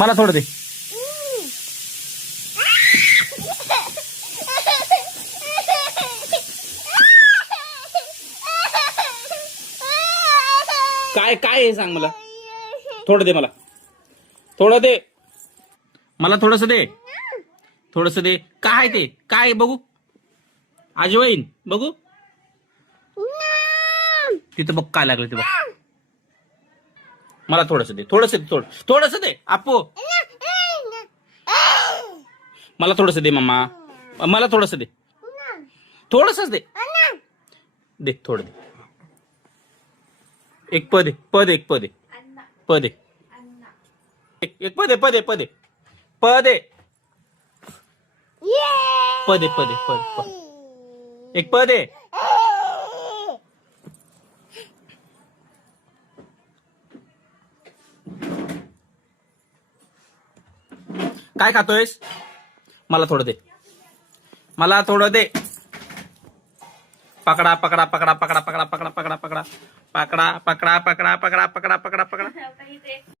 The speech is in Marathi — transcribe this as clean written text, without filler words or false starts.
मला थोडं दे. काय काय आहे सांग मला. थोडं दे मला. थोडं दे मला. थोडस दे. थोडस दे. काय ते काय बघू. आजवाईन बघू. तिथं बघ काय लागलं ते बघ. मला थोडस दे. थोडस दे. थोडस दे आपू. मला थोडस दे मम्मा. मला थोडस दे. थोडसच दे. दे थोडं दे. एक पद आहे. पद एक पद आहे. पद आहे. एक पद आहे. पद आहे. पद आहे. पद आहे. पद आहे. पद आहे. पद. एक पद आहे. काय खातोयस. मला थोडं दे. मला थोडं दे. पकडा पकडा पकडा पकडा पकडा पकडा पकडा पकडा पकडा पकडा पकडा पकडा पकडा पकडा पकडा पकडा.